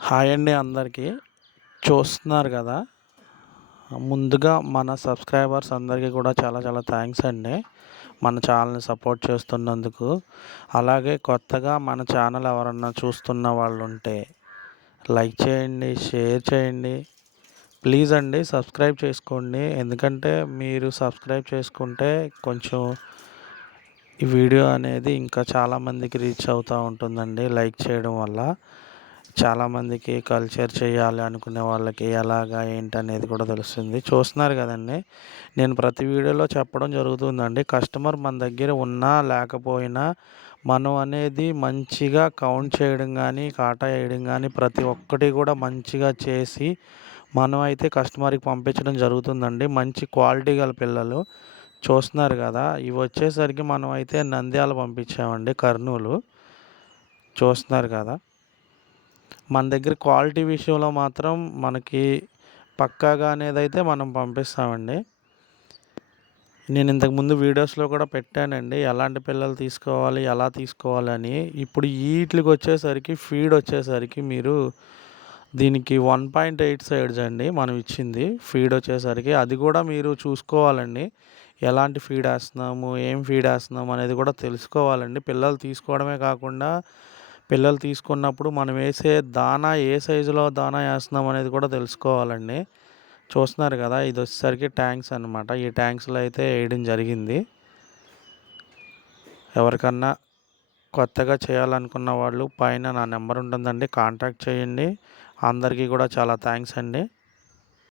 Hi అండి అందరికీ. చూస్తున్నారు గదా! ముందుగా మన సబ్‌స్క్రైబర్స్ అందరికీ కూడా చాలా చాలా థాంక్స్ అండి. మన ఛానల్‌ని సపోర్ట్ చేస్తున్నందుకు. అలాగే కొత్తగా మన ఛానల్ ఎవరన్నా చూస్తున్న వాళ్ళుంటే లైక్ చేయండి, షేర్ చేయండి. ప్లీజ్ అండి సబ్స్క్రైబ్ చేసుకోండి. ఎందుకంటే మీరు సబ్స్క్రైబ్ చేసుకుంటే కొంచెం ఈ వీడియో అనేది ఇంకా చాలామందికి రీచ్ అవుతూ ఉంటుందండి లైక్ చేయడం వల్ల. చాలామందికి కల్చర్ చేయాలి అనుకునే వాళ్ళకి ఎలాగా ఏంటనేది కూడా తెలుస్తుంది. చూస్తున్నారు కదండీ! నేను ప్రతి వీడియోలో చెప్పడం జరుగుతుందండి. కస్టమర్ మన దగ్గర ఉన్నా లేకపోయినా మనం అనేది మంచిగా కౌంట్ చేయడం గానీ, కాటా ఏయడం గానీ ప్రతి ఒక్కటి కూడా మంచిగా చేసి మనం అయితే కస్టమర్‌కి పంపించడం జరుగుతుందండి. మంచి క్వాలిటీ గల పిల్లలు. చూస్తున్నారు గదా! ఇవొచ్చేసరికి మనం అయితే నంద్యాల పంపించామండి కర్నూలు. చూస్తున్నారు కదా! మన దగ్గర క్వాలిటీ విషయంలో మాత్రం మనకి పక్కాగా అనేదైతే మనం పంపిస్తామండి. నేను ఇంతకుముందు వీడియోస్‌లో కూడా పెట్టానండి. ఎలాంటి పిల్లలు తీసుకోవాలి, ఎలా తీసుకోవాలని. ఇప్పుడు ఈట్లికొచ్చేసరికి ఫీడొచ్చేసరికి మీరు దీనికి 1.8 సైడ్స్ అండి మనం ఇచ్చింది ఫీడొచ్చేసరికి. అది కూడా మీరు చూసుకోవాలండి. ఎలాంటి ఫీడేస్తున్నాము, ఏం ఫీడేస్తున్నాము అనేది కూడా తెలుసుకోవాలండి. పిల్లలు తీసుకోవడమే కాకుండా పిల్లలు తీసుకున్నప్పుడు మనం వేసే దానా ఏ సైజులో దానా ఏస్తున్నాం అనేది కూడా తెలుసుకోవాలండి. చూస్తున్నారు కదా! ఇదొచ్చేసరికి ట్యాంక్స్ అనమాట. ఈ ట్యాంక్స్‌లో అయితే ఏయడం జరిగింది. ఎవరికన్నా కొత్తగా చేయాలనుకున్న వాళ్ళు పైన నా నెంబర్ ఉంటుందండి. కాంటాక్ట్ చేయండి. అందరికీ కూడా చాలా థాంక్స్ అండి.